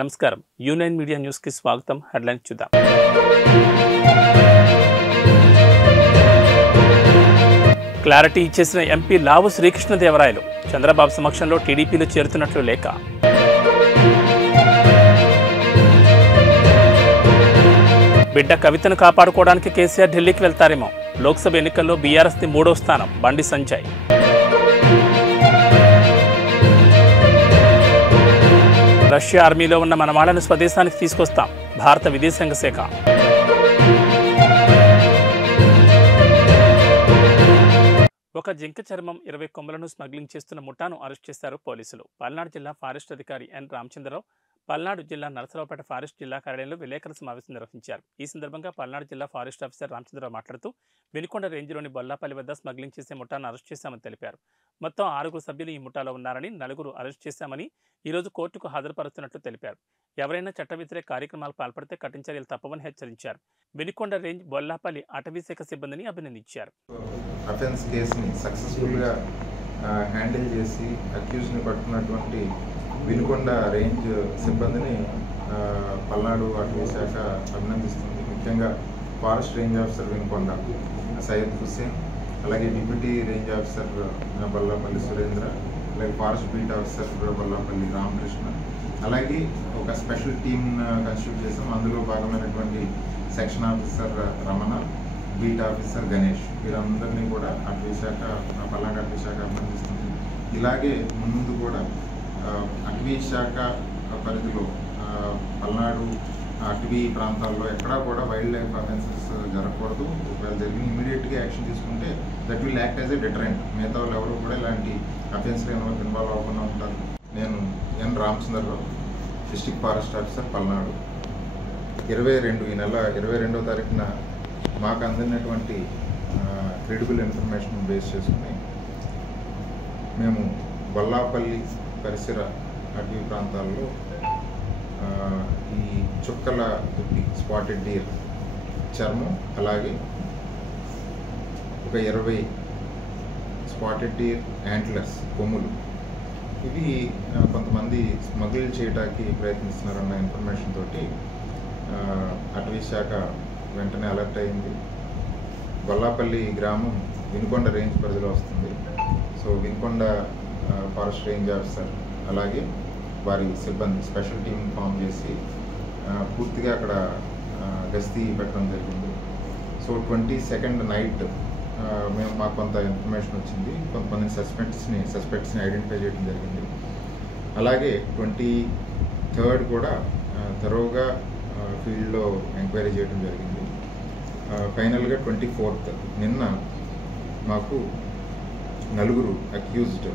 నమస్కారం union media news కి స్వాగతం. హెడ్లైన్స్ చూద్దాం. క్లారిటీ ఇచ్చేసిన ఎంపీ లావు శ్రీకృష్ణదేవరాయలు చంద్రబాబు సమక్షంలో టీడీపీలో చేరుతున్నట్లు లేఖ. బిడ్డ కవితను కాపాడుకోవడానికి కేసీఆర్ ఢిల్లీకి వెళ్తారేమో. లోక్సభ ఎన్నికల్లో బీఆర్ఎస్ది 3వ స్థానం బండి సంజయ్. రష్యా ఆర్మీలో ఉన్న మన వాళ్ళను స్వదేశానికి తీసుకొస్తాం భారత విదేశాంగ శాఖ. ఒక జింక చర్మం 20 కొమ్మలను స్మగ్లింగ్ చేస్తున్న ముఠాను అరెస్ట్ చేశారు పోలీసులు. పల్నాడు జిల్లా ఫారెస్ట్ అధికారి ఎన్ రామచంద్రరావు పల్నాడు జిల్లా నరసరావుపేట ఫారెస్ట్ జిల్లా కార్యాలయంలో విలేకరుల సమావేశం నిర్వహించారు. ఈ సందర్భంగా పల్నాడు జిల్లా ఫారెస్ట్ ఆఫీసర్ రామచంద్రరావు మాట్లాడుతూ వినుకొండ రేంజ్లోని బొల్లాపల్లి వద్ద స్మగ్లింగ్ చేసే ముఠాను అరెస్ట్ చేశామని తెలిపారు. మొత్తం 6 సభ్యులు ఈ ముఠాలో ఉన్నారని, 4 అరెస్ట్ చేశామని ఈరోజు కోర్టుకు హాజరుపరుస్తున్నట్లు తెలిపారు. ఎవరైనా చట్ట వ్యతిరేక కార్యక్రమాలు పాల్పడితే కఠిన చర్యలు తప్పవని హెచ్చరించారు. వినుకొండ రేంజ్ బొల్లాపల్లి అటవీశాఖ సిబ్బందిని అభినందించారు. అఫెన్స్ కేసుని సక్సెస్ఫుల్గా హ్యాండిల్ చేసి అక్యూజ్ని పట్టుకున్నటువంటి వినుకొండ రేంజ్ సిబ్బందిని పల్నాడు అటవీ శాఖ అభినందిస్తుంది. ముఖ్యంగా forest range officer Vinukonda Syed Hussain, అలాగే deputy range officer Bollapalli Surendra, అలాగే forest beat officer Bollapalli Ramakrishna, అలాగే ఒక స్పెషల్ టీమ్ కన్స్టిట్యూట్ చేసాం. అందులో భాగమైనటువంటి section officer Ramana, beat officer Ganesh, వీరందరినీ కూడా అటవీ శాఖ పల్నాడు అటవీ శాఖ అభినందిస్తుంది. ఇలాగే ముందు కూడా అటవీ శాఖ పరిధిలో పల్నాడు అటవీ ప్రాంతాల్లో ఎక్కడా కూడా వైల్డ్ లైఫ్ అఫెన్సెస్ జరగకూడదు. ఒకవేళ జరిగిన ఇమీడియట్గా యాక్షన్ తీసుకుంటే that will act as a deterrent. మిగతా వాళ్ళు ఎవరు కూడా ఇలాంటి అఫెన్స్లో ఇన్వాల్వ్ అవ్వకుండా ఉంటారు. నేను N Ramachandra Rao, district forest officer Palnadu. ఈ నెల 22వ తారీఖున మాకు అందినటువంటి క్రెడిబుల్ ఇన్ఫర్మేషన్ బేస్ చేసుకుని మేము బొల్లాపల్లి పరిసర అటవీ ప్రాంతాల్లో ఈ చుక్కల దుప్పి స్పాటెడ్ డీర్ చర్మం, అలాగే ఒక 20 స్పాటెడ్ డీర్ యాంట్లర్స్ కొమ్ములు, ఇవి కొంతమంది స్మగిల్ చేయడానికి ప్రయత్నిస్తున్నారన్న ఇన్ఫర్మేషన్ తోటి అటవీ శాఖ వెంటనే అలర్ట్ అయింది. బొల్లాపల్లి గ్రామం వినుకొండ రేంజ్ పరిధిలో వస్తుంది. So Vinukonda forest range officer అలాగే వారి సిబ్బంది స్పెషల్ టీమ్ ఫామ్ చేసి పూర్తిగా అక్కడ గస్తీ పెట్టడం జరిగింది. సో 22nd నైట్ మాకు కొంత ఇన్ఫర్మేషన్ వచ్చింది. కొంతమంది సస్పెక్ట్స్ని ఐడెంటిఫై చేయడం జరిగింది. అలాగే 23rd కూడా థరోగా ఫీల్డ్లో ఎంక్వైరీ చేయడం జరిగింది. ఫైనల్గా 24th నిన్న మాకు 4 అక్యూజ్డ్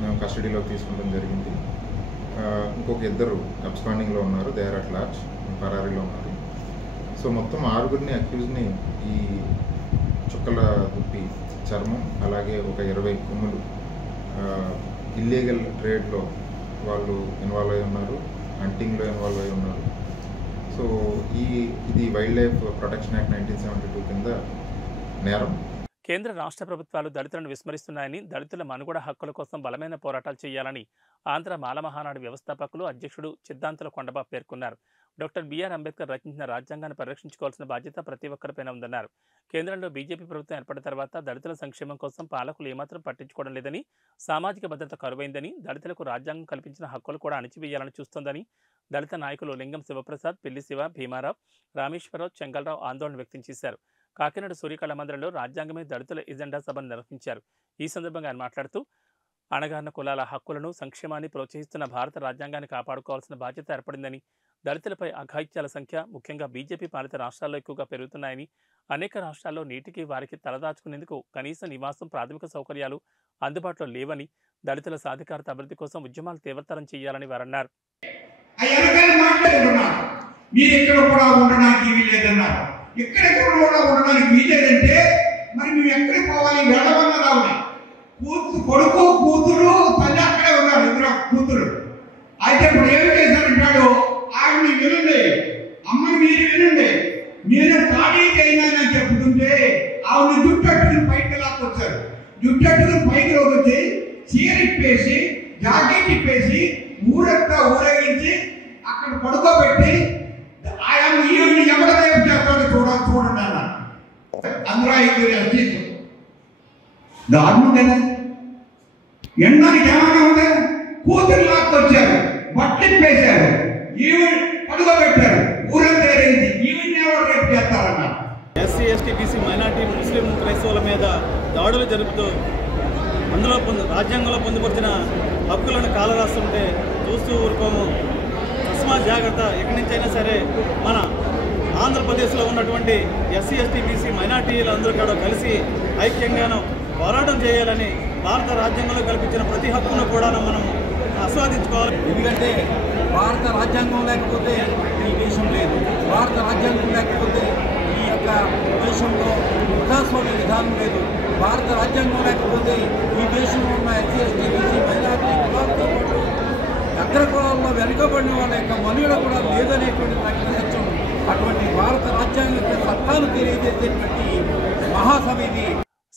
మేము కస్టడీలోకి తీసుకోవడం జరిగింది. ఇంకొక 2 అబ్స్కాండింగ్లో ఉన్నారు, దే ఆర్ అట్ లార్జ్, పరారీలో ఉన్నారు. సో మొత్తం 6 అక్యూజ్ని ఈ చుక్కల దుప్పి చర్మం అలాగే ఒక 20 కొమ్ములు ఇల్లీగల్ ట్రేడ్లో వాళ్ళు ఇన్వాల్వ్ అయి ఉన్నారు, హంటింగ్లో ఇన్వాల్వ్ అయి ఉన్నారు. సో ఇది వైల్డ్ లైఫ్ ప్రొటెక్షన్ యాక్ట్ 1972 కింద నేరం. కేంద్ర రాష్ట్ర ప్రభుత్వాలు దళితులను విస్మరిస్తున్నాయని, దళితుల మనుగడ హక్కుల కోసం బలమైన పోరాటాలు చేయాలని ఆంధ్ర మాల మహానాడు వ్యవస్థాపకులు అధ్యక్షుడు చిద్దాంతుల కొండబాబు పేర్కొన్నారు. డాక్టర్ బిఆర్ అంబేద్కర్ రచించిన రాజ్యాంగాన్ని పరిరక్షించుకోవాల్సిన బాధ్యత ప్రతి ఒక్కరిపైన ఉందన్నారు. కేంద్రంలో బీజేపీ ప్రభుత్వం ఏర్పడిన తర్వాత దళితుల సంక్షేమం కోసం పాలకులు ఏమాత్రం పట్టించుకోవడం లేదని, సామాజిక భద్రత కరువైందని, దళితులకు రాజ్యాంగం కల్పించిన హక్కులు కూడా అణిచివేయాలని చూస్తోందని దళిత నాయకులు లింగం శివప్రసాద్, పిల్లి శివ, భీమారావు, రామేశ్వరరావు, చెంగల్రావు ఆందోళన వ్యక్తం చేశారు. కాకినాడ సూర్యకళ మందిరంలో రాజ్యాంగమే దళితుల ఎజెండా సభను నిర్వహించారు. ఈ సందర్భంగా ఆయన మాట్లాడుతూ అణగారిన కులాల హక్కులను, సంక్షేమాన్ని ప్రోత్సహిస్తున్న భారత రాజ్యాంగాన్ని కాపాడుకోవాల్సిన బాధ్యత ఏర్పడిందని, దళితులపై అఘాయిత్యాల సంఖ్య ముఖ్యంగా బీజేపీ పాలిత రాష్ట్రాల్లో ఎక్కువగా పెరుగుతున్నాయని, అనేక రాష్ట్రాల్లో నీటికి వారికి తలదాచుకునేందుకు కనీస నివాసం, ప్రాథమిక సౌకర్యాలు అందుబాటులో లేవని, దళితుల సాధికారత అభివృద్ధి కోసం ఉద్యమాలు తీవ్రతరం చేయాలని వారన్నారు. ఎక్కడెక్కడ కూడా ఉండడానికి వీలేదంటే మరి మేము ఎక్కడికి పోవాలి? వెళ్ళమన్నారు. కొడుకు కూతురు తల్లి అక్కడే ఉన్నారు, 2 కూతురు. అయితే ఇప్పుడు ఏమి చేశారంటాడు, ఆవిడని వినండి, అమ్మని మీరు వినండి, మీరు ఖాళీ చేయాలని చెప్తుంటే ఆవిడ జుట్టట్టుకుని పైకి లాక్కొచ్చారు. జుట్టట్టుకుని పైకి వచ్చి చీర ఇప్పేసి జాకెట్ ఇప్పేసి ఊరంతా ఊరేగించి అక్కడ పడుకోబెట్టి ఆయన ఈవిని ఎవడ రేపు చేస్తాడో చూడండి అన్న. అందులో 5 ఎస్టీస్ దారుణం కదా. ఎండానికి ఏమైనా ఉందా? కూతురు లాక్కొచ్చారు, బట్టింపేశారు, ఈవిని పడుకోబెట్టారు, ఊరంతా ఈవిని ఎవరు రేపు చేస్తారన్న. ఎస్సీ ఎస్టీ బీసీ మైనార్టీ ముస్లిం క్రైస్తవుల మీద దాడులు జరుపుతూ అందులో రాజ్యాంగంలో పొందుపరిచిన హక్కులను కాలరాస్తుంటే చూస్తూ ఊరుకోము. తస్మాత్ జాగ్రత్త. ఎక్కడి నుంచైనా సరే మన ఆంధ్రప్రదేశ్లో ఉన్నటువంటి ఎస్సీ ఎస్టీ బీసీ మైనార్టీలందరూ కూడా కలిసి ఐక్యంగాను పోరాటం చేయాలని, భారత రాజ్యాంగంలో కల్పించిన ప్రతి హక్కును కూడా మనం ఆస్వాదించుకోవాలి. ఎందుకంటే భారత రాజ్యాంగం లేకపోతే ఈ దేశం లేదు. భారత రాజ్యాంగం లేకపోతే ఈ యొక్క దేశంలో ప్రజాస్వామ్య విధానం లేదు. భారత రాజ్యాంగం లేకపోతే ఈ దేశంలో ఉన్న ఎస్సీ ఎస్టీ బీసీ మైనార్టీ కులాలతో పాటు అగ్ర కులాల్లో వెనుకబడిన వాళ్ళ యొక్క మనుగడ కూడా లేదనేటువంటి నాకు సత్యం. అటువంటి భారత రాజ్యాంగం యొక్క చట్టాలు తెలియజేసేటువంటి మహాసభ ఇది.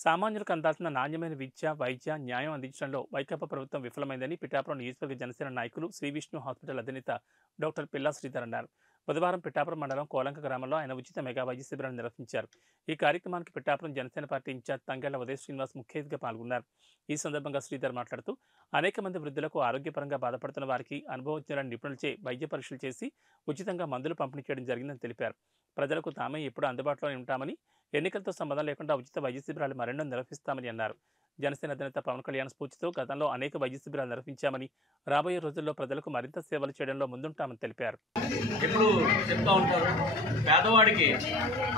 సామాన్యులకు అందాల్సిన నాణ్యమైన విద్య, వైద్య, న్యాయం అందించడంలో వైకాపా ప్రభుత్వం విఫలమైందని పిఠాపురం నియోజకవర్గ జనసేన నాయకులు శ్రీ విష్ణు హాస్పిటల్ అధినేత డాక్టర్ పిల్లా శ్రీధర్ అన్నారు. బుధవారం పిఠాపురం మండలం కోలంక గ్రామంలో ఆయన ఉచిత మెగా వైద్య శిబిరాన్ని నిర్వహించారు. ఈ కార్యక్రమానికి పిఠాపురం జనసేన పార్టీ ఇన్ఛార్జ్ తంగెళ్ల ఉదయ్ శ్రీనివాస్ ముఖ్య అతిథిగా పాల్గొన్నారు. ఈ సందర్భంగా శ్రీధర్ మాట్లాడుతూ అనేక మంది వృద్ధులకు ఆరోగ్యపరంగా బాధపడుతున్న వారికి అనుభవజ్ఞులైన నిపుణులచే వైద్య పరీక్షలు చేసి ఉచితంగా మందులు పంపిణీ చేయడం జరిగిందని తెలిపారు. ప్రజలకు తామే ఎప్పుడూ అందుబాటులో ఉంటామని, ఎన్నికలతో సంబంధం లేకుండా ఉచిత వైద్య శిబిరాలు మరెన్నో నిర్వహిస్తామని అన్నారు. జనసేన అధినేత పవన్ కళ్యాణ్ స్ఫూర్తితో గతంలో అనేక వైద్య శిబిరాలు నిర్వహించామని, రాబోయే రోజుల్లో ప్రజలకు మరింత సేవలు చేయడంలో ముందుంటామని తెలిపారు. ఎప్పుడు చెప్తా ఉంటారు, పేదవాడికి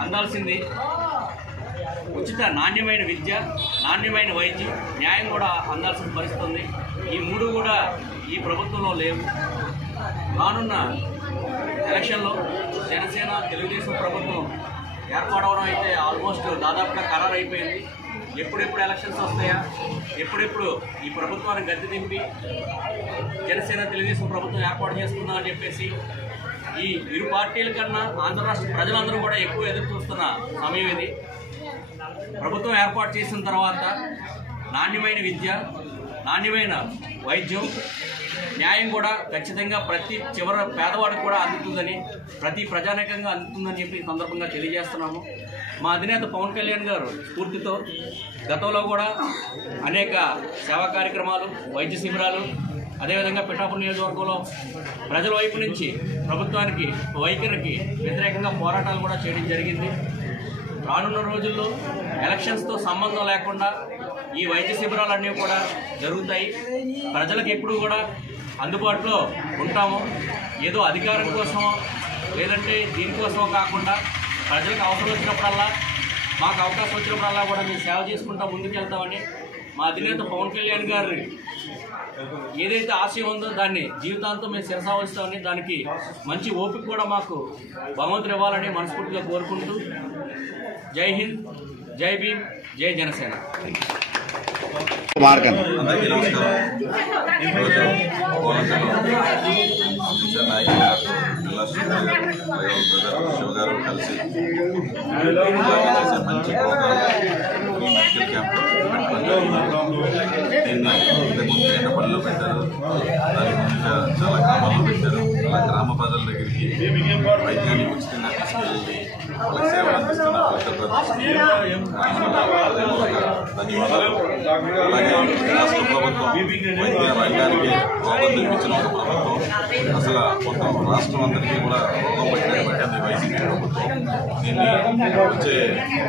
అందాల్సింది ఉచిత నాణ్యమైన విద్య, నాణ్యమైన వైద్యం, న్యాయం కూడా అందాల్సిన పరిస్థితి ఉంది. ఈ 3 కూడా ఈ ప్రభుత్వంలో లేవు. రానున్న ఎలక్షన్లో జనసేన తెలుగుదేశం ప్రభుత్వం ఏర్పడవడం అయితే ఆల్మోస్ట్ దాదాపుగా ఖరారు అయిపోయింది. ఎప్పుడెప్పుడు ఎలక్షన్స్ వస్తాయా, ఎప్పుడెప్పుడు ఈ ప్రభుత్వాన్ని గద్దె దింపి జనసేన తెలుగుదేశం ప్రభుత్వం ఏర్పాటు చేసుకుందాం అని చెప్పేసి ఈ ఇరు పార్టీల కన్నా ఆంధ్ర రాష్ట్ర ప్రజలందరూ కూడా ఎక్కువ ఎదురు చూస్తున్న సమయం ఇది. ప్రభుత్వం ఏర్పాటు చేసిన తర్వాత నాణ్యమైన విద్య, నాణ్యమైన వైద్యం, న్యాయం కూడా ఖచ్చితంగా ప్రతి చివరి పేదవాడికి కూడా అందుతుందని, ప్రతి ప్రజానీకంగా అందుతుందని చెప్పి ఈ సందర్భంగా తెలియజేస్తున్నాము. మా అధినేత పవన్ కళ్యాణ్ గారు స్ఫూర్తితో గతంలో కూడా అనేక సేవా కార్యక్రమాలు, వైద్య శిబిరాలు, అదేవిధంగా పిఠాపురం నియోజకవర్గంలో ప్రజల వైపు నుంచి ప్రభుత్వానికి వైఖరికి వ్యతిరేకంగా పోరాటాలు కూడా చేయడం జరిగింది. రానున్న రోజుల్లో ఎలక్షన్స్తో సంబంధం లేకుండా ఈ వైద్య శిబిరాలన్నీ కూడా జరుగుతాయి. ప్రజలకు ఎప్పుడు కూడా అందుబాటులో ఉంటాము. ఏదో అధికారం కోసమో లేదంటే దీనికోసమో కాకుండా ప్రజలకు అవసరం వచ్చినప్పుడల్లా, మాకు అవకాశం వచ్చినప్పుడల్లా కూడా మేము సేవ చేసుకుంటా ముందుకెళ్తామని మా అధినేత పవన్ కళ్యాణ్ గారు ఏదైతే ఆశయం ఉందో దాన్ని జీవితాంతం మేము శిరసావస్తామని, దానికి మంచి ఓపిక కూడా మాకు భగవంతుడు ఇవ్వాలని మనస్ఫూర్తిగా కోరుకుంటూ జై హింద్, జై భీమ్, జై జనసేన. అందరికీ నమస్కారం. ఈరోజు కోలంకలో నాయకులు పిల్లా శ్రీధర్ గారు, శివ గారు కలిసి చేసే మంచి ప్రోగ్రాం మెడికల్ క్యాంప్ దీన్ని ఇంతకుముందు ఎండపల్లిలో పెట్టారు, దాని ముందుగా చాలా గ్రామాల్లో పెట్టారు. అలా గ్రామ ప్రజల దగ్గరికి వైద్యాన్ని ఉచితంగా తీసుకెళ్ళి వాళ్ళకి సేవలు అందిస్తున్న ధన్యవాదాలు. అలాగే రాష్ట్ర ప్రభుత్వం వైద్య రంగానికి రోగం తెప్పించిన ఒక ప్రభుత్వం. అసలు మొత్తం రాష్ట్రం అందరికీ కూడా రోగం పట్టినటువంటి వైసీపీ ప్రభుత్వం దీన్ని వచ్చే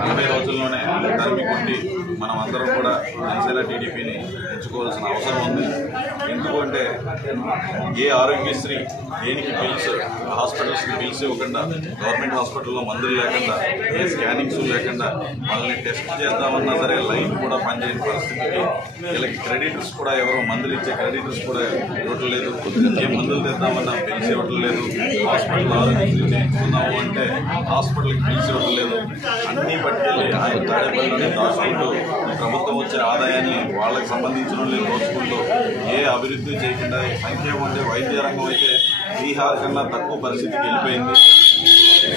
40 రోజుల్లోనే తరిమి కొట్టి మనం అందరం కూడా జనసేన టీడీపీని ఎంచుకోవాల్సిన అవసరం ఉంది. ఎందుకంటే ఏ ఆరోగ్యశ్రీ దేనికి బిల్స్, హాస్పిటల్స్కి బిల్స్ ఇవ్వకుండా, గవర్నమెంట్ హాస్పిటల్లో మందులు లేకుండా, ఏ స్కానింగ్స్ లేకుండా వాళ్ళని టెస్ట్ చేద్దామన్నా సరే లైన్ కూడా పనిచేయని పరిస్థితికి, వీళ్ళకి క్రెడిటర్స్ కూడా ఎవరో మందులు ఇచ్చే క్రెడిటర్స్ కూడా ఇవ్వటం లేదు. ఏ మందులు తెద్దామన్నా బిల్స్ ఇవ్వటం లేదు. హాస్పిటల్ ఆరోగ్యశ్రీ చేయించుకుందాము అంటే హాస్పిటల్కి బిల్స్ ఇవ్వటం లేదు. అన్నీ పట్టుకెళ్ళి ఆయన తాడేపల్లిలోనే దాచుకుంటూ ఈ ప్రభుత్వం వచ్చే ఆదాయాన్ని వాళ్ళకి సంబంధించిన వాళ్ళు దోచుకుంటూ ఏ అభివృద్ధి చేయకుండా సంక్షేమం ఉంటే వైద్య రంగం అయితే బీహార్ కన్నా తక్కువ పరిస్థితికి వెళ్ళిపోయింది.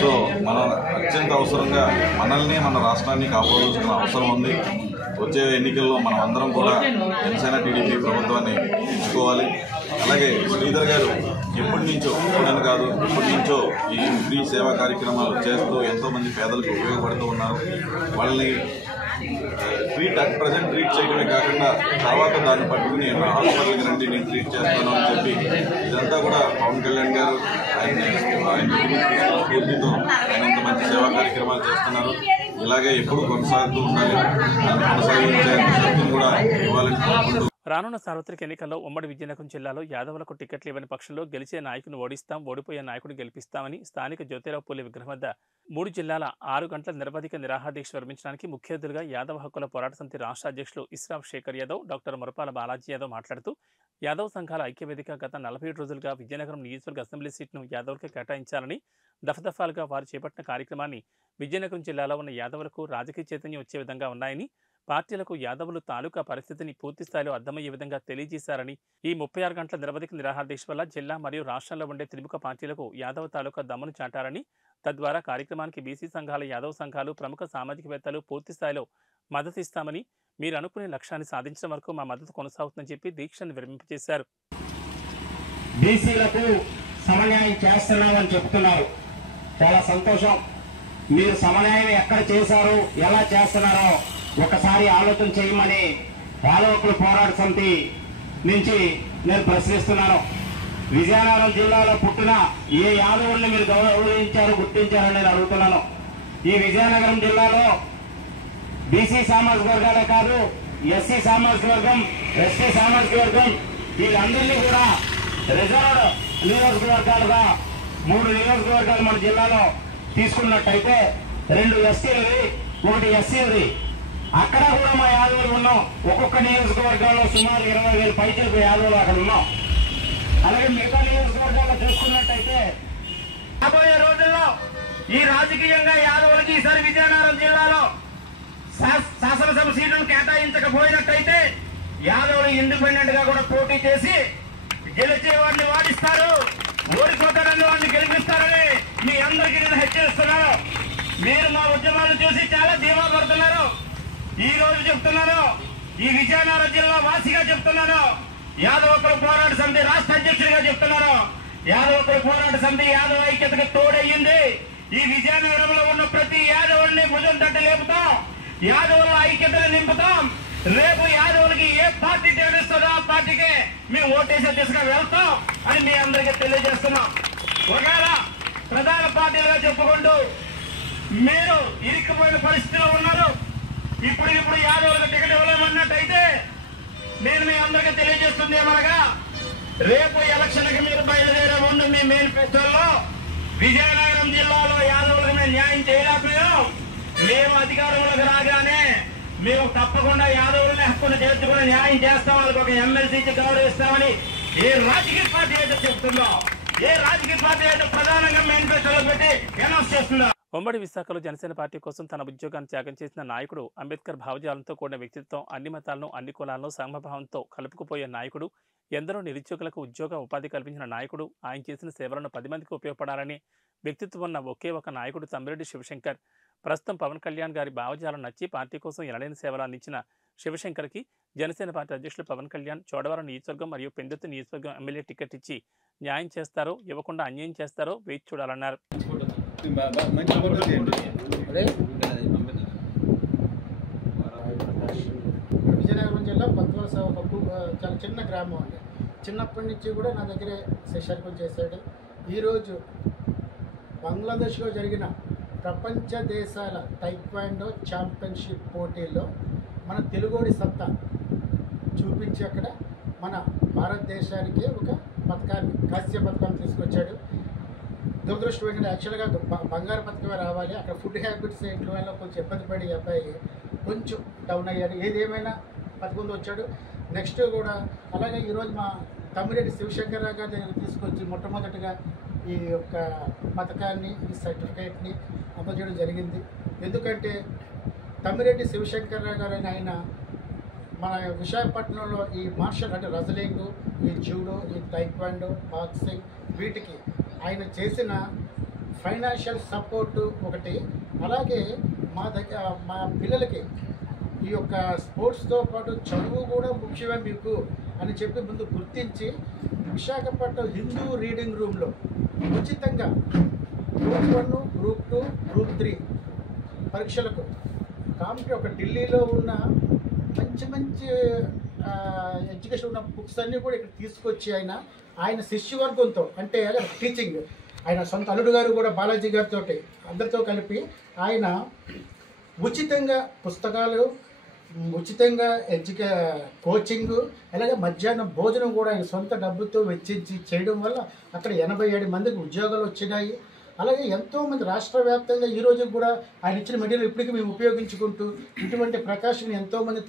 సో మనం అత్యంత అవసరంగా మనల్ని, మన రాష్ట్రాన్ని కాపాడాల్సిన అవసరం ఉంది. వచ్చే ఎన్నికల్లో మనం అందరం కూడా జనసేన టీడీపీ ప్రభుత్వాన్ని ఎంచుకోవాలి. అలాగే శ్రీధర్ గారు ఎప్పటి నుంచో నేను కాదు ఎప్పటి నుంచో ఈ ఫ్రీ సేవా కార్యక్రమాలు చేస్తూ ఎంతోమంది పేదలకు ఉపయోగపడుతూ ఉన్నారు. వాళ్ళని ప్రజెంట్ ట్రీట్ చేయడమే కాకుండా తర్వాత దాన్ని పట్టుకుని హాస్పిటల్కి రండి నేను ట్రీట్ చేస్తాను అని చెప్పి ఇదంతా కూడా పవన్ కళ్యాణ్ గారు ఆయన స్ఫూర్తితో ఆయన ఇంత మంచి సేవా కార్యక్రమాలు చేస్తున్నారు. ఇలాగే ఎప్పుడు కొనసాగుతూ ఉండాలి, కొనసాగించే శక్తిని కూడా ఇవ్వాలని కోరుకుంటూ రానున్న సార్వత్రిక ఎన్నికల్లో ఉమ్మడి విజయనగరం జిల్లాలో యాదవులకు టికెట్లు ఇవ్వని పక్షంలో గెలిచే నాయకుని ఓడిస్తాం, ఓడిపోయే నాయకుడిని గెలిపిస్తామని స్థానిక జ్యోతిరావు పూలే విగ్రహం వద్ద 3 జిల్లాల 6 గంటల నిరవధిక నిరాహార దీక్ష విరమించడానికి ముఖ్య అతిథులుగా యాదవ హక్కుల పోరాట సమితి రాష్ట్ర అధ్యక్షులు ఇస్రాఫ్ శేఖర్ యాదవ్, డాక్టర్ మురపాల బాలాజీ యాదవ్ మాట్లాడుతూ యాదవ్ సంఘాల ఐక్యవేదిక గత 47 రోజులుగా విజయనగరం నియోజకవర్గ అసెంబ్లీ సీట్ను యాదవులకు కేటాయించాలని దఫదఫాలుగా వారు చేపట్టిన కార్యక్రమాన్ని విజయనగరం జిల్లాలో ఉన్న యాదవులకు రాజకీయ చైతన్యం వచ్చే విధంగా ఉన్నాయని, పార్టీలకు యాదవులు తాలూకా పరిస్థితిని పూర్తిస్థాయిలో అర్థమయ్యే విధంగా తెలియజేశారని, ఈ 36 గంటల నిరవధిక నిరాహార దీక్ష వల్ల జిల్లా మరియు రాష్ట్రంలో ఉండే త్రిముఖ పార్టీలకు యాదవ తాలూకా దమ్మును చాటారని, తద్వారా కార్యక్రమానికి బీసీ సంఘాల, యాదవ సంఘాలు, ప్రముఖ సామాజికవేత్తలు పూర్తిస్థాయిలో మద్దతు ఇస్తామని, మీరు అనుకునే లక్ష్యాన్ని సాధించడం వరకు మా మద్దతు కొనసాగుతుందని చెప్పి దీక్షను విరమింపజేశారు. బీసీలకు సమన్యాయం చేస్తున్నామని చెప్తున్నారు. చాలా సంతోషం. మీరు సమన్యాయం ఎక్కడ చేశారు, ఎలా చేస్తున్నారో ఒకసారి ఆలోచన చేయమని యాదవ హక్కుల పోరాట సమితి నుంచి నేను ప్రశ్నిస్తున్నాను. విజయనగరం జిల్లాలో పుట్టిన ఏ యాదవుల్ని మీరు గౌరవించారు, గుర్తించారని నేను అడుగుతున్నాను. ఈ విజయనగరం జిల్లాలో బీసీ సామాజిక వర్గాలే కాదు, ఎస్సీ సామాజిక వర్గం, ఎస్టీ సామాజిక వర్గం వీళ్ళందరినీ కూడా రిజర్వ్డ్ నియోజకవర్గాలుగా 3 నియోజకవర్గాలు మన జిల్లాలో తీసుకున్నట్టయితే 2 ఎస్టీలది, 1 ఎస్సీలది. అక్కడ కూడా మా యాదవులు ఉన్నాం. ఒక్కొక్క నియోజకవర్గాల్లో సుమారు 20,000 పైచలకు యాదవులు అక్కడ ఉన్నాం. అలాగే మిగతా నియోజకవర్గాల్లో చూసుకున్నట్టయితే రాబోయే రోజుల్లో ఈ రాజకీయంగా యాదవులకి ఈసారి విజయనగరం జిల్లాలో శాసనసభ సీట్లను కేటాయించకపోయినట్టయితే యాదవులు ఇండిపెండెంట్ గా కూడా పోటీ చేసి గెలిచే వాడిని వాడిస్తారు, ఓడిపోతారని వాడిని గెలిపిస్తారని మీ అందరికీ నేను హెచ్చరిస్తున్నాను. మీరు మా ఉద్యమాలు చూసి చాలా ధీమా పడుతున్నారు. ఈ రోజు చెప్తున్నాను, ఈ విజయనగరం జిల్లా వాసిగా చెప్తున్నాను, యాదవ హక్కుల పోరాట సమితి రాష్ట్ర అధ్యక్షుడిగా చెప్తున్నాను. యాదవ హక్కుల పోరాట సమితి యాదవ ఐక్యతకు తోడయ్యింది. ఈ విజయనగరంలో ఉన్న ప్రతి యాదవుల్ని భుజం తట్టి లేపుతాం, యాదవుల ఐక్యతను నింపుతాం. రేపు యాదవులకి ఏ పార్టీ తెలుస్తుందో ఆ పార్టీకి మేము ఓటేసే దిశగా వెళ్తాం అని మీ అందరికీ తెలియజేస్తున్నాం. ఒకవేళ ప్రధాన పార్టీలుగా చెప్పుకుంటూ మీరు ఇరుక్కుపోయిన పరిస్థితిలో ఉన్నారు, ఇప్పుడు యాదవులకు టికెట్ ఇవ్వలేమన్నట్టయితే నేను మీ అందరికీ తెలియజేస్తుంది ఏమనగా, రేపు ఎలక్షన్కి మీరు బయలుదేరే ముందు మీ మేనిఫెస్టోలో విజయనగరం జిల్లాలో యాదవులకు మేము న్యాయం చేయలేకపోయాం, మేము అధికారంలోకి రాగానే మేము తప్పకుండా యాదవులని హక్కును చేర్చుకుని న్యాయం చేస్తాం, వాళ్ళకి ఒక ఎమ్మెల్సీకి గౌరవిస్తామని ఏ రాజకీయ పార్టీ అయితే చెప్తుందో, ఏ రాజకీయ పార్టీ అయితే ప్రధానంగా మేనిఫెస్టోలో పెట్టి అనౌన్స్ చేస్తుందో. ఉమ్మడి విశాఖలో జనసేన పార్టీ కోసం తన ఉద్యోగాన్ని త్యాగం చేసిన నాయకుడు, అంబేద్కర్ భావజాలంతో కూడిన వ్యక్తిత్వం, అన్ని మతాలను, అన్ని కులాలను సమభావంతో కలుపుకుపోయే నాయకుడు, ఎందరో నిరుద్యోగులకు ఉద్యోగ ఉపాధి కల్పించిన నాయకుడు, ఆయన చేసిన సేవలను 10 మందికి ఉపయోగపడాలని వ్యక్తిత్వం ఉన్న ఒకే ఒక నాయకుడు తమ్మిరెడ్డి శివశంకర్. ప్రస్తుతం పవన్ కళ్యాణ్ గారి భావజాలం నచ్చి పార్టీ కోసం ఎనలేని సేవలు అందించిన శివశంకర్కి జనసేన పార్టీ అధ్యక్షులు పవన్ కళ్యాణ్ చోడవరం నియోజకవర్గం మరియు పెందుర్తి నియోజకవర్గం ఎమ్మెల్యే టికెట్ ఇచ్చి న్యాయం చేస్తారో, ఇవ్వకుండా అన్యాయం చేస్తారో వేచి చూడాలన్నారు. విజయనగరం జిల్లా పత్వలస చాలా చిన్న గ్రామం అండి. చిన్నప్పటి నుంచి కూడా నా దగ్గరే శిష్యర్కం చేశాడు. ఈరోజు బంగ్లాదేశ్లో జరిగిన ప్రపంచ దేశాల టైక్వాండో ఛాంపియన్షిప్ పోటీల్లో మన తెలుగోడి సత్తా చూపించి అక్కడ మన భారతదేశానికి ఒక పథకాన్ని, కాంస్య పథకాన్ని తీసుకొచ్చాడు. దురదృష్టం ఏంటంటే యాక్చువల్గా బంగారు పథకమే రావాలి, అక్కడ ఫుడ్ హ్యాబిట్స్ ఇంటి వల్ల కొంచెం ఇబ్బంది పడి అబ్బాయి కొంచెం డౌన్ అయ్యాడు. ఏదేమైనా పథకం వచ్చాడు. నెక్స్ట్ కూడా అలాగే ఈరోజు మా తమ్మిరెడ్డి శివశంకర్ రావు గారి దగ్గర తీసుకొచ్చి మొట్టమొదటిగా ఈ యొక్క పథకాన్ని, ఈ సర్టిఫికేట్ని అందజేయడం జరిగింది. ఎందుకంటే తమ్మిరెడ్డి శివశంకర్ రావు గారు ఆయన మన విశాఖపట్నంలో ఈ మార్షల్ అంటే రెజ్లింగ్, ఈ జూడో, ఈ టైక్వాండో, బాక్సింగ్ వీటికి ఆయన చేసిన ఫైనాన్షియల్ సపోర్టు ఒకటి. అలాగే మా పిల్లలకి ఈ యొక్క స్పోర్ట్స్తో పాటు చదువు కూడా ముఖ్యమే మీకు అని చెప్పి ముందు గుర్తించి విశాఖపట్నం హిందూ రీడింగ్ రూమ్లో ఉచితంగా గ్రూప్ 1, గ్రూప్ 2, గ్రూప్ 3 పరీక్షలకు ఒక ఢిల్లీలో ఉన్న మంచి ఎడ్యుకేషన్ ఉన్న బుక్స్ అన్నీ కూడా ఇక్కడ తీసుకొచ్చి ఆయన శిష్యవర్గంతో అంటే టీచింగ్ ఆయన సొంత అల్లుడు గారు కూడా బాలాజీ గారితో అందరితో కలిపి ఆయన ఉచితంగా పుస్తకాలు, ఉచితంగా కోచింగు, అలాగే మధ్యాహ్నం భోజనం కూడా ఆయన సొంత డబ్బుతో వెచ్చించి చేయడం వల్ల అక్కడ 87 మందికి ఉద్యోగాలు వచ్చినాయి. అలాగే ఎంతోమంది రాష్ట్ర వ్యాప్తంగా ఈరోజు కూడా ఆయన ఇచ్చిన మెటీరియల్ ఇప్పటికీ మేము ఉపయోగించుకుంటూ ఇటువంటి ప్రకాశం ఎంతోమంది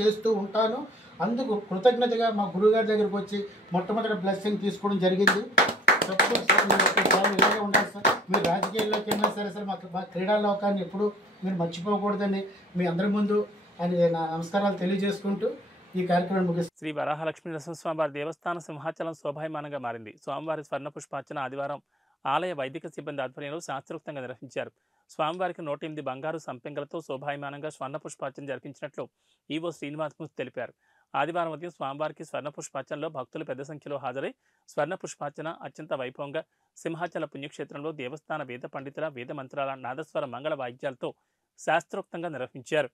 చేస్తూ ఉంటాను. అందుకు కృతజ్ఞతగా మా గురువుగారి దగ్గరికి వచ్చి మొట్టమొదటి బ్లెస్సింగ్ తీసుకోవడం జరిగింది. తప్పకుండా సార్ మీరు ఇలాగే ఉండాలి సార్. మీరు రాజకీయాల్లోకి వెళ్ళినా సరే మా క్రీడా లోకాన్ని ఎప్పుడు మీరు మర్చిపోకూడదని మీ అందరి ముందు ఆయన నా నమస్కారాలు తెలియజేసుకుంటూ ఈ కార్యక్రమం ముగిస్తుంది. శ్రీ వరాహలక్ష్మీ నరసింహస్వామివారి దేవస్థానం సింహాచలం శోభాయమానంగా మారింది. స్వామివారి స్వర్ణ పుష్పార్చన ఆదివారం ఆలయ వైదిక సిబ్బంది ఆధ్వర్యంలో శాస్త్రోక్తంగా నిర్వహించారు. స్వామివారికి 108 బంగారు సంపెంగలతో శోభాయమానంగా స్వర్ణ పుష్పార్చన జరిపించినట్లు ఈవో శ్రీనివాసమూర్తి తెలిపారు. ఆదివారం ఉదయం స్వామివారికి స్వర్ణ పుష్పార్చనలో భక్తులు పెద్ద సంఖ్యలో హాజరై స్వర్ణ పుష్పార్చన అత్యంత వైభవంగా సింహాచల పుణ్యక్షేత్రంలో దేవస్థాన వేద పండితుల వేద మంత్రాల నాదస్వర మంగళ వాయిద్యాలతో శాస్త్రోక్తంగా నిర్వహించారు.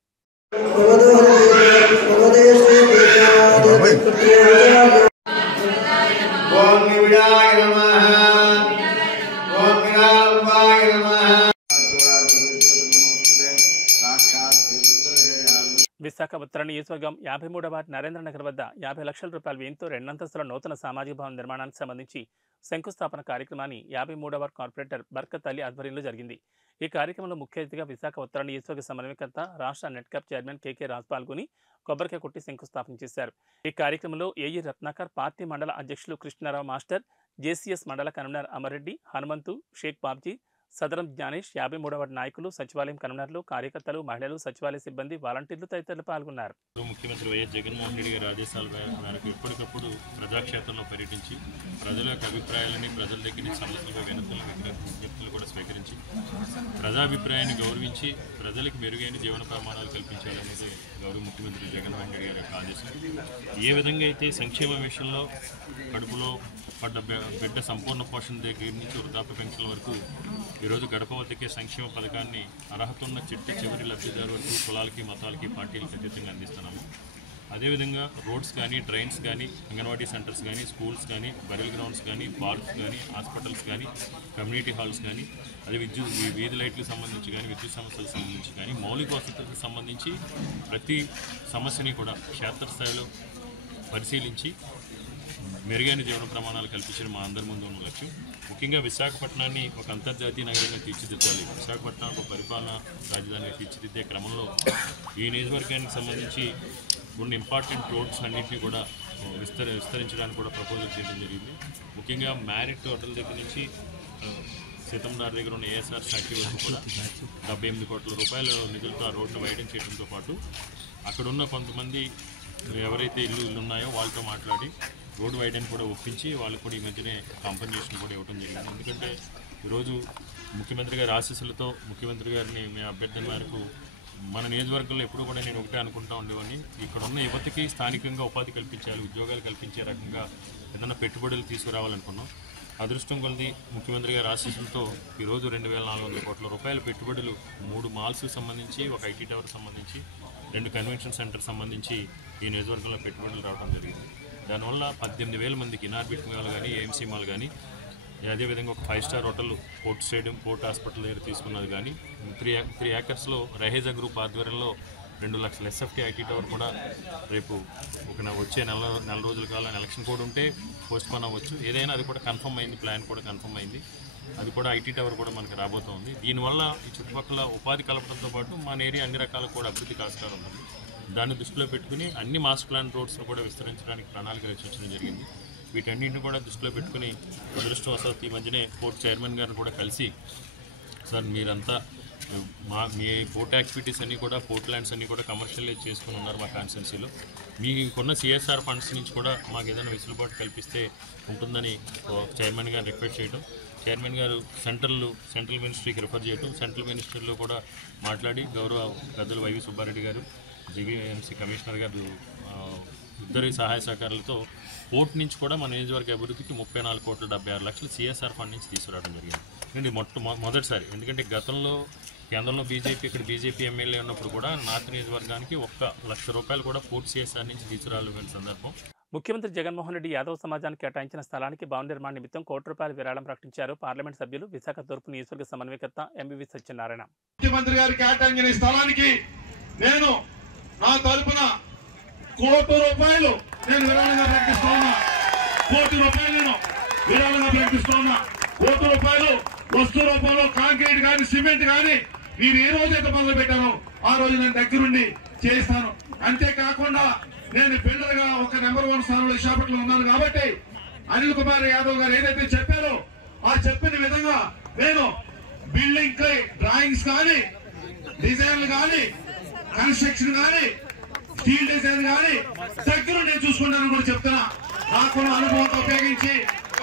విశాఖ ఉత్తర నియోజకవర్గం 53వ వార్డు నరేంద్రనగర్ వద్ద 50 లక్షల రూపాయల వ్యయంతో 2 అంతస్తుల నూతన సామాజిక భవన నిర్మాణానికి సంబంధించి శంకుస్థాపన కార్యక్రమాన్ని 53వ వార్డు కార్పొరేటర్ బర్కత్ అలీ ఆధ్వర్యంలో జరిగింది. ఈ కార్యక్రమంలో ముఖ్య అతిథిగా విశాఖ ఉత్తర నియోజకవర్గ సమన్వయకర్త రాష్ట్ర నెట్కాప్ చైర్మన్ కేకే రాజ్ పాల్గొని కొబ్బరికాయ కొట్టి శంకుస్థాపన చేశారు. ఈ కార్యక్రమంలో ఏఈ రత్నాకర్, పార్టీ మండల అధ్యక్షులు కృష్ణారావు మాస్టర్, జేసీఎస్ మండల కన్వీనర్ అమర్రెడ్డి, హనుమంతు, షేక్ బాబ్జీ, సదరం జ్ఞానేష్, 53వ వార్డు నాయకులు, సచివాలయం కన్వీనర్లు, కార్యకర్తలు, మహిళలు, సచివాలయ సిబ్బంది, వాలంటీర్లు తదితరులు పాల్గొన్నారు. ముఖ్యమంత్రి వైఎస్ జగన్మోహన్ రెడ్డి గారి ఆదేశాల మేరకు ఎప్పటికప్పుడు ప్రజాక్షేత్రంలో పర్యటించి ప్రజల యొక్క అభిప్రాయాలని ప్రజల దగ్గర నుంచి సమస్యలుగా విజ్ఞప్తులు కూడా స్వీకరించి ప్రజాభిప్రాయాన్ని గౌరవించి ప్రజలకు మెరుగైన జీవన ప్రమాణాలు కల్పించాలనేది గౌరవ ముఖ్యమంత్రి జగన్మోహన్ రెడ్డి గారి యొక్క ఆదేశం. ఏ విధంగా అయితే సంక్షేమ విషయంలో కడుపులో పడ్డ బిడ్డ సంపూర్ణ పోషణ దగ్గర నుంచి వృద్ధాప్య పెన్షన్ల వరకు ఈరోజు గడప వద్దకే సంక్షేమ పథకాన్ని అర్హత ఉన్న చివరి లబ్ధిదారు వరకు కులాలకి, మతాలకి, పార్టీలకు అతీతంగా అందిస్తున్నాము. అదేవిధంగా రోడ్స్ కానీ, డ్రైన్స్ కానీ, అంగన్వాడీ సెంటర్స్ కానీ, స్కూల్స్ కానీ, బరిల్ గ్రౌండ్స్ కానీ, పార్క్స్ కానీ, హాస్పిటల్స్ కానీ, కమ్యూనిటీ హాల్స్ కానీ, అదే వీధి లైట్లకు సంబంధించి కానీ, విద్యుత్ సమస్యలకు సంబంధించి కానీ, మౌలిక వసతులకు సంబంధించి ప్రతి సమస్యని కూడా క్షేత్రస్థాయిలో పరిశీలించి మెరుగైన జీవన ప్రమాణాలు కల్పించడం మా అందరి ముందు ఉన్న లక్ష్యం. ముఖ్యంగా విశాఖపట్నాన్ని ఒక అంతర్జాతీయ నగరంగా తీర్చిదిద్దాలి. విశాఖపట్నం ఒక పరిపాలన రాజధానిగా తీర్చిదిద్దే క్రమంలో ఈ నియోజకవర్గానికి సంబంధించి కొన్ని ఇంపార్టెంట్ రోడ్స్ అన్నింటినీ కూడా విస్తరించడానికి కూడా ప్రపోజల్ చేయడం జరిగింది. ముఖ్యంగా మ్యారిట్ హోటల్ దగ్గర నుంచి సీతందార్ దగ్గర ఉన్న ఏఎస్ఆర్ స్టాచ్యూ వరకు కూడా 78 కోట్ల రూపాయల నిధులతో ఆ రోడ్ను వైడెన్ చేయడంతో పాటు అక్కడున్న కొంతమంది ఎవరైతే ఇల్లు ఉన్నాయో వాళ్ళతో మాట్లాడి రోడ్ వైడెన్ కూడా ఒప్పించి వాళ్ళకు కూడా ఈ మధ్యనే కాంపన్సేషన్ కూడా ఇవ్వడం జరిగింది. ఎందుకంటే ఈరోజు ముఖ్యమంత్రి గారి ఆశీస్సులతో ముఖ్యమంత్రి గారిని మేము అభ్యర్థన మేరకు మన నియోజకవర్గంలో ఎప్పుడు కూడా నేను ఒకటే అనుకుంటా ఉండేవాడిని, ఇక్కడ ఉన్న యువతకి స్థానికంగా ఉపాధి కల్పించాలి, ఉద్యోగాలు కల్పించే రకంగా ఏదైనా పెట్టుబడులు తీసుకురావాలనుకున్నాం. అదృష్టం కొలది ముఖ్యమంత్రి గారి ఆశీస్సులతో ఈరోజు 2400 కోట్ల రూపాయల పెట్టుబడులు 3 మాల్స్కి సంబంధించి, ఒక ఐటీ టవర్ సంబంధించి, 2 కన్వెన్షన్ సెంటర్ సంబంధించి ఈ నియోజకవర్గంలో పెట్టుబడులు రావడం జరిగింది. దానివల్ల 18,000 మందికి ఇనార్బిట్ మాల్ కానీ, ఏఎంసీ మాల్ కానీ, అదేవిధంగా ఒక 5 star hotel, port stadium, port hospital దగ్గర తీసుకున్నది కానీ, 3 ఏకర్స్లో రహేజా గ్రూప్ ఆధ్వర్యంలో 2 లక్షల ఎస్ఎఫ్టీ ఐటీ టవర్ కూడా రేపు వచ్చే నెల రోజుల కాలం ఎలక్షన్ కోడ్ ఉంటే పోస్ట్పోన్ అవ్వచ్చు. ఏదైనా అది కూడా కన్ఫర్మ్ అయింది, ప్లాన్ కూడా కన్ఫర్మ్ అయింది. అది కూడా ఐటీ టవర్ కూడా మనకి రాబోతోంది. దీనివల్ల ఈ చుట్టుపక్కల ఉపాధి కలపడంతో పాటు మన ఏరియా అన్ని రకాల కూడా అభివృద్ధికి ఆస్కారం ఉంది. దాన్ని దృష్టిలో పెట్టుకుని అన్ని మాస్టర్ ప్లాన్ రోడ్స్ను కూడా విస్తరించడానికి ప్రణాళిక రచించడం జరిగింది. వీటన్నింటిని కూడా దృష్టిలో పెట్టుకుని అదృష్టవశాత్తు ఈ మధ్యనే పోర్ట్ చైర్మన్ గారిని కూడా కలిసి, సార్ మీరంతా మీ పోర్ట్ యాక్టివిటీస్ అన్నీ కూడా, పోర్ట్ ల్యాండ్స్ అన్నీ కూడా కమర్షియలైజ్ చేసుకుని ఉన్నారు మా కాన్స్టిట్యున్సీలో. మీకున్న సిఎస్ఆర్ ఫండ్స్ నుంచి కూడా మాకు ఏదైనా వెసులుబాటు కల్పిస్తే ఉంటుందని చైర్మన్ గారు రిక్వెస్ట్ చేయడం, చైర్మన్ గారు సెంట్రల్ మినిస్ట్రీకి రిఫర్ చేయడం, సెంట్రల్ మినిస్టర్లో కూడా మాట్లాడి గౌరవ పెద్దలు వైవి సుబ్బారెడ్డి గారు, జీవీఎంసీ కమిషనర్ గారు ఇద్దరి సహాయ సహకారాలతో పోర్ట్ నుంచి కూడా మన నియోజకవర్గ అభివృద్ధికి 34,76,00,000 సిఎస్ఆర్ ఫండ్ నుంచి తీసుకురావడం జరిగింది. ఇది మొదటిసారి. ఎందుకంటే గతంలో కేంద్రంలో బీజేపీ, ఇక్కడ బీజేపీ ఎమ్మెల్యే ఉన్నప్పుడు కూడా నార్త్ నియోజకవర్గానికి ₹1,00,000 కూడా పోర్ట్ సిఎస్ఆర్ నుంచి తీసుకురావాల్సిన సందర్భం. ముఖ్యమంత్రి జగన్మోహన్ రెడ్డి యాదవ్ సమాజానికి కేటాయించిన స్థలానికి భవన నిర్మాణ నిమిత్తం ₹1,00,00,000 విరాళం ప్రకటించారు పార్లమెంట్ సభ్యులు విశాఖ తూర్పు నియోజకవర్గ సమన్వయకర్త ఎంబీవీ సత్యనారాయణ. ముఖ్యమంత్రి గారు కేటాయించిన స్థలానికి నేను నా తరపున ₹1,00,00,000 నేను విరాళంగా ప్రకటిస్తున్నా. ₹1,00,00,000 నేను విరాళంగా ప్రకటిస్తున్నా. ₹1,00,00,000 వస్తు రూపంలో కాంక్రీట్ కానీ సిమెంట్ కానీ మీరు ఏ రోజైతే మొదలు పెట్టారో ఆ రోజు నేను దగ్గరుండి చేస్తాను. అంతేకాకుండా నేను బిల్డర్ గా ఒక నెంబర్ 1 స్థానంలో విశాఖపట్నంలో ఉన్నాను కాబట్టి అనిల్ కుమార్ యాదవ్ గారు ఏదైతే చెప్పారో ఆ చెప్పిన విధంగా నేను బిల్డింగ్ కి డ్రాయింగ్స్ కానీ, డిజైన్లు కానీ, కన్స్ట్రక్షన్ కానీ, స్టీల్ డిజైన్ కానీ దగ్గర నేను చూసుకుంటానని కూడా చెప్తున్నా. నాకున్న అనుభవంతో ఉపయోగించి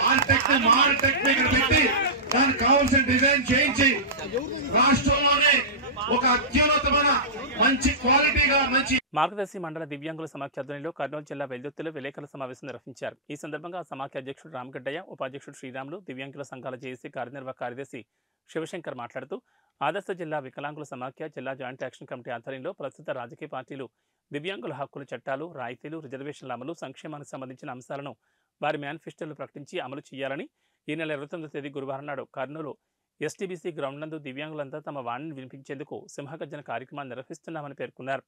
ఆర్కిటెక్ట్ పెట్టి దానికి కావాల్సిన డిజైన్ చేయించి రాష్ట్రంలోనే ఒక అత్యున్నతమైన మంచి క్వాలిటీగా మంచి మార్గదర్శి మండల దివ్యాంగుల సమాఖ్య ఆధ్వర్యంలో కర్నూలు జిల్లా వెల్దుర్తిలో విలేకరుల సమావేశం నిర్వహించారు. ఈ సందర్భంగా ఆ సమాఖ్య అధ్యక్షుడు రామగడ్డయ్య, ఉపాధ్యక్షుడు శ్రీరాములు, దివ్యాంగుల సంఘాల జేఏసీ కార్యనిర్వాహక కార్యదర్శి శివశంకర్ మాట్లాడుతూ ఆదర్శ జిల్లా వికలాంగుల సమాఖ్య జిల్లా జాయింట్ యాక్షన్ కమిటీ ఆధ్వర్యంలో ప్రస్తుత రాజకీయ పార్టీలు దివ్యాంగుల హక్కుల చట్టాలు, రాయితీలు, రిజర్వేషన్ల అమలు, సంక్షేమానికి సంబంధించిన అంశాలను వారి మేనిఫెస్టోలో ప్రకటించి అమలు చేయాలని ఈ నెల 29వ తేదీ గురువారం నాడు కర్నూలు ఎస్టీబీసీ గ్రౌండ్ నందు దివ్యాంగులంతా తమ వాణిని వినిపించేందుకు సింహగర్జన కార్యక్రమాన్ని నిర్వహిస్తున్నామని పేర్కొన్నారు.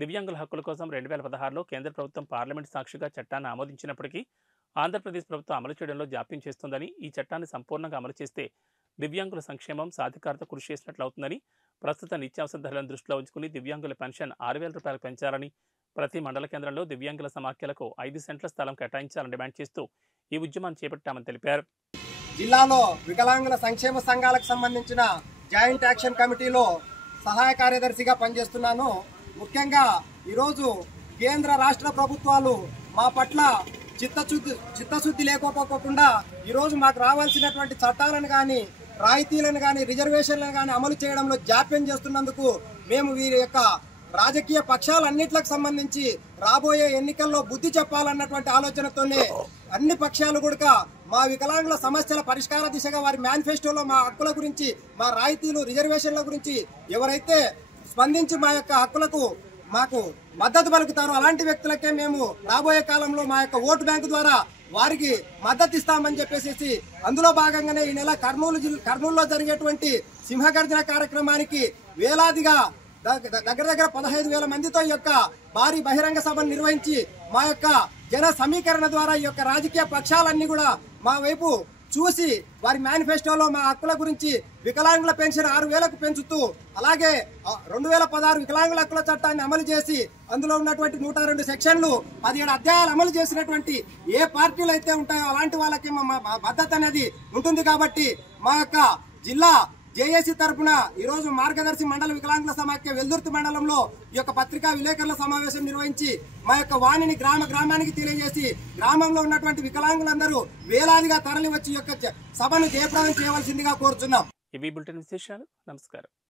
దివ్యాంగుల హక్కుల కోసం 2016లో కేంద్ర ప్రభుత్వం పార్లమెంట్ సాక్షిగా చట్టాన్ని ఆమోదించినప్పటికీ ఆంధ్రప్రదేశ్ ప్రభుత్వం అమలు చేయడంలో జాప్యం చేస్తోందని, ఈ చట్టాన్ని సంపూర్ణంగా అమలు చేస్తే దివ్యాంగుల సంక్షేమం, సాధికారత కృషి చేసినట్లవుతుందని, ప్రస్తుత నిత్యావసర ధరలను దృష్టిలో ఉంచుకుని దివ్యాంగుల పెన్షన్ ₹6,000 పెంచాలని, ప్రతి మండల కేంద్రంలో దివ్యాంగుల సమాఖ్యలకు 5 సెంట్ల స్థలం కేటాయించాలని డిమాండ్ చేస్తూ ఈ ఉద్యమాన్ని చేపట్టామని తెలిపారు. జిల్లాలో వికలాంగుల సంక్షేమ సంఘాలకు సంబంధించిన జాయింట్ యాక్షన్ కమిటీలో సహాయ కార్యదర్శిగా పనిచేస్తున్నాను. ముఖ్యంగా ఈరోజు కేంద్ర రాష్ట్ర ప్రభుత్వాలు మా పట్ల చిత్తశుద్ధి లేకపోకుండా ఈరోజు మాకు రావాల్సినటువంటి చట్టాలను కానీ, రాయితీలను కానీ, రిజర్వేషన్లను కానీ అమలు చేయడంలో జాప్యం చేస్తున్నందుకు మేము వీరి యొక్క రాజకీయ పక్షాలన్నిట్లకు సంబంధించి రాబోయే ఎన్నికల్లో బుద్ధి చెప్పాలన్నటువంటి ఆలోచనతోనే అన్ని పక్షాలు కూడా మా వికలాంగుల సమస్యల పరిష్కార దిశగా వారి మేనిఫెస్టోలో మా హక్కుల గురించి, మా రాయితీలు, రిజర్వేషన్ల గురించి ఎవరైతే స్పందించి మా యొక్క హక్కులకు మాకు మద్దతు పలుకుతారో అలాంటి వ్యక్తులకే మేము రాబోయే కాలంలో మా యొక్క ఓటు బ్యాంకు ద్వారా వారికి మద్దతు ఇస్తామని చెప్పేసి అందులో భాగంగానే ఈ నెల కర్నూలులో జరిగేటువంటి సింహగర్జన కార్యక్రమానికి వేలాదిగా దగ్గర 15,000 మందితో ఈ యొక్క భారీ బహిరంగ సభను నిర్వహించి మా యొక్క జన సమీకరణ ద్వారా ఈ యొక్క రాజకీయ పక్షాలన్నీ కూడా మా వైపు చూసి వారి మేనిఫెస్టోలో మా హక్కుల గురించి వికలాంగుల పెన్షన్ 6,000కు పెంచుతూ, అలాగే 2016 వికలాంగుల హక్కుల చట్టాన్ని అమలు చేసి అందులో ఉన్నటువంటి 102 సెక్షన్లు, 17 అధ్యాయాలు అమలు చేసినటువంటి ఏ పార్టీలు అయితే ఉంటాయో అలాంటి వాళ్ళకి మా మద్దతు అనేది ఉంటుంది. కాబట్టి మా యొక్క జిల్లా జేఏసీ తరఫున ఈరోజు మార్గదర్శి మండల వికలాంగుల సమాఖ్య వెల్దుర్తి మండలంలో ఈ యొక్క పత్రికా విలేకరుల సమావేశం నిర్వహించి మా యొక్క వాణిని గ్రామానికి తెలియజేసి గ్రామంలో ఉన్నటువంటి వికలాంగులందరూ వేలాదిగా తరలి వచ్చి ఈ యొక్క సభను జయప్రదం చేయవలసిందిగా కోరుచున్నాం. ఇవి బులెటిన్ విశేషాలు. నమస్కారం.